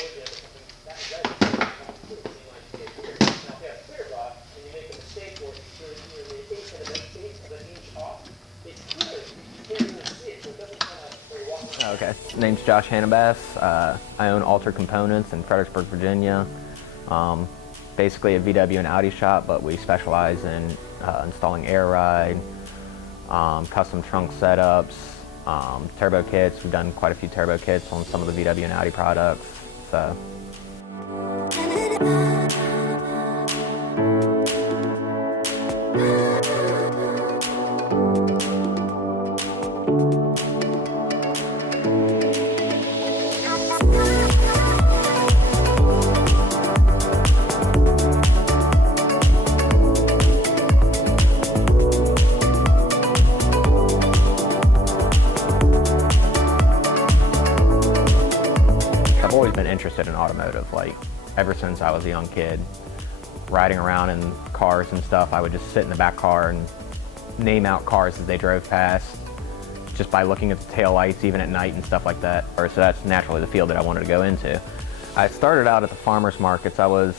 Okay, name's Josh Hannabass. I own Alter Components in Fredericksburg, Virginia. Basically a VW and Audi shop, but we specialize in installing air ride, custom trunk setups, turbo kits. We've done quite a few turbo kits on some of the VW and Audi products. So. I've always been interested in automotive, like ever since I was a young kid. Riding around in cars and stuff, I would just sit in the back car and name out cars as they drove past, just by looking at the taillights, even at night and stuff like that. So that's naturally the field that I wanted to go into. I started out at the farmers markets. I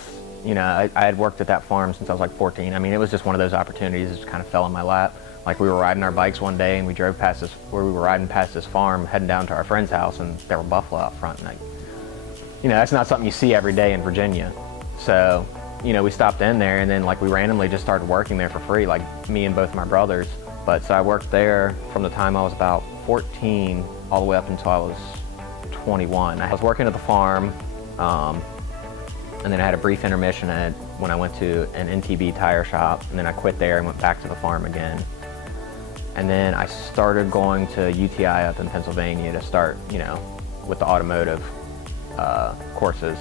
had worked at that farm since I was like 14. I mean, it was just one of those opportunities that just kind of fell in my lap. Like we were riding our bikes one day and we drove past this, where we were riding past this farm, heading down to our friend's house, and there were buffalo out front. And that's not something you see every day in Virginia. So, we stopped in there, and then we randomly just started working there for free, like me and both of my brothers. But so I worked there from the time I was about 14 all the way up until I was 21. I was working at the farm, and then I had a brief intermission when I went to an NTB tire shop, and then I quit there and went back to the farm again. And then I started going to UTI up in Pennsylvania to start, with the automotive courses.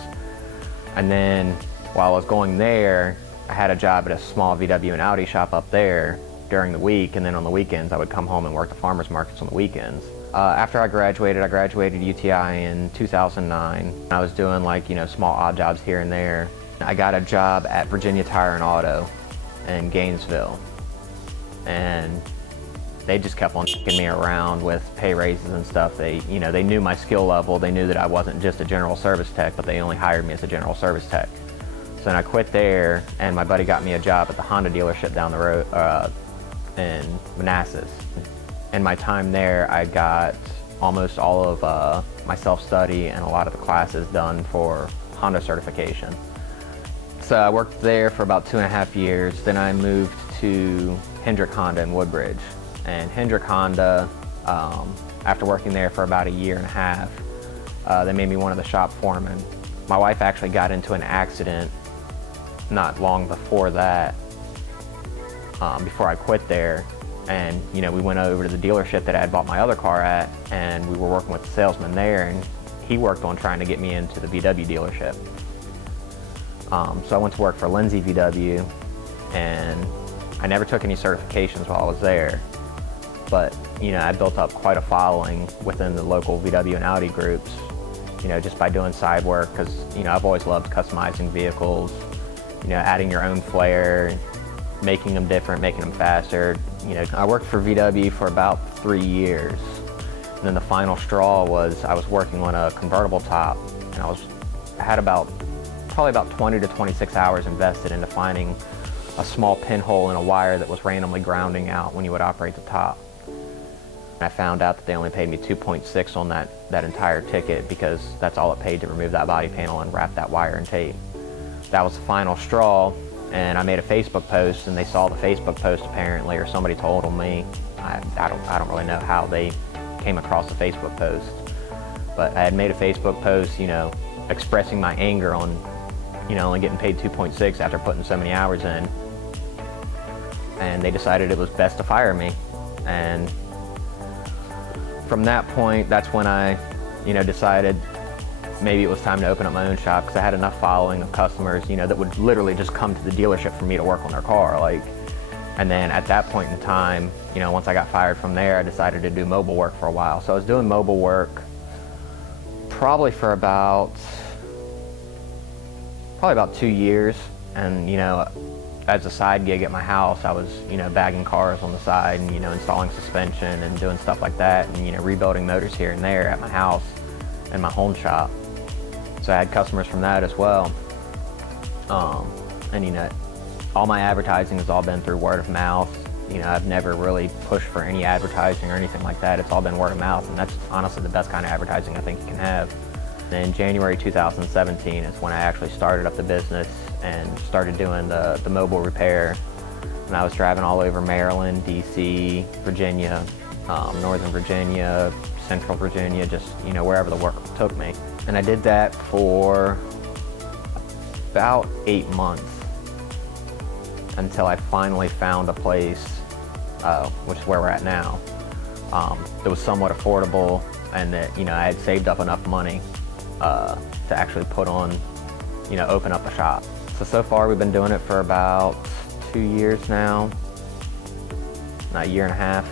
And then while I was going there, I had a job at a small VW and Audi shop up there during the week, and then on the weekends I would come home and work the farmers markets on the weekends. After I graduated UTI in 2009. I was doing small odd jobs here and there. I got a job at Virginia Tire and Auto in Gainesville, and they just kept on kicking me around with pay raises and stuff. They knew my skill level. They knew that I wasn't just a general service tech, but they only hired me as a general service tech. So then I quit there, and my buddy got me a job at the Honda dealership down the road in Manassas. In my time there, I got almost all of my self-study and a lot of the classes done for Honda certification. So I worked there for about 2.5 years. Then I moved to Hendrick Honda in Woodbridge. And Hendrick Honda, after working there for about 1.5 years, they made me one of the shop foremen. My wife actually got into an accident not long before that, before I quit there. And we went over to the dealership that I had bought my other car at, and we were working with the salesman there, and he worked on trying to get me into the VW dealership. So I went to work for Lindsay VW, and I never took any certifications while I was there. But, I built up quite a following within the local VW and Audi groups, just by doing side work, because, I've always loved customizing vehicles, adding your own flair, making them different, making them faster. I worked for VW for about 3 years. And then the final straw was I was working on a convertible top, and I had probably about 20 to 26 hours invested into finding a small pinhole in a wire that was randomly grounding out when you would operate the top. I found out that they only paid me $2.6 on that entire ticket, because that's all it paid to remove that body panel and wrap that wire in tape. That was the final straw, and I made a Facebook post, and they saw the Facebook post apparently, or somebody told them me. I don't really know how they came across the Facebook post, but I had made a Facebook post, expressing my anger on, only getting paid $2.6 after putting so many hours in, and they decided it was best to fire me. And from that point, that's when I, decided maybe it was time to open up my own shop, because I had enough following of customers, that would literally just come to the dealership for me to work on their car. And then at that point in time, once I got fired from there, I decided to do mobile work for a while. So I was doing mobile work probably for about 2 years. And, as a side gig at my house, I was, bagging cars on the side and, installing suspension and doing stuff like that, and, rebuilding motors here and there at my house and my home shop. So I had customers from that as well. And you know, all my advertising has all been through word of mouth. You know, I've never really pushed for any advertising or anything like that. It's all been word of mouth, and that's honestly the best kind of advertising I think you can have. And in January 2017 is when I actually started up the business and started doing the mobile repair. And I was driving all over Maryland, DC, Virginia, Northern Virginia, Central Virginia, just, you know, wherever the work took me. And I did that for about 8 months until I finally found a place, which is where we're at now, that was somewhat affordable, and that, you know, I had saved up enough money to actually put on, you know, open up a shop. So far we've been doing it for about 2 years now, a year and a half,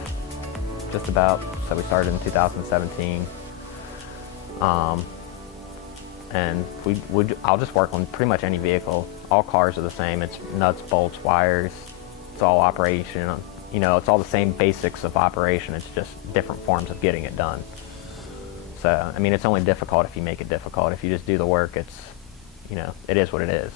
just about. So we started in 2017. And I'll just work on pretty much any vehicle. All cars are the same. It's nuts, bolts, wires. It's all operation. You know, it's all the same basics of operation. It's just different forms of getting it done. So, I mean, it's only difficult if you make it difficult. If you just do the work, it's, you know, it is what it is.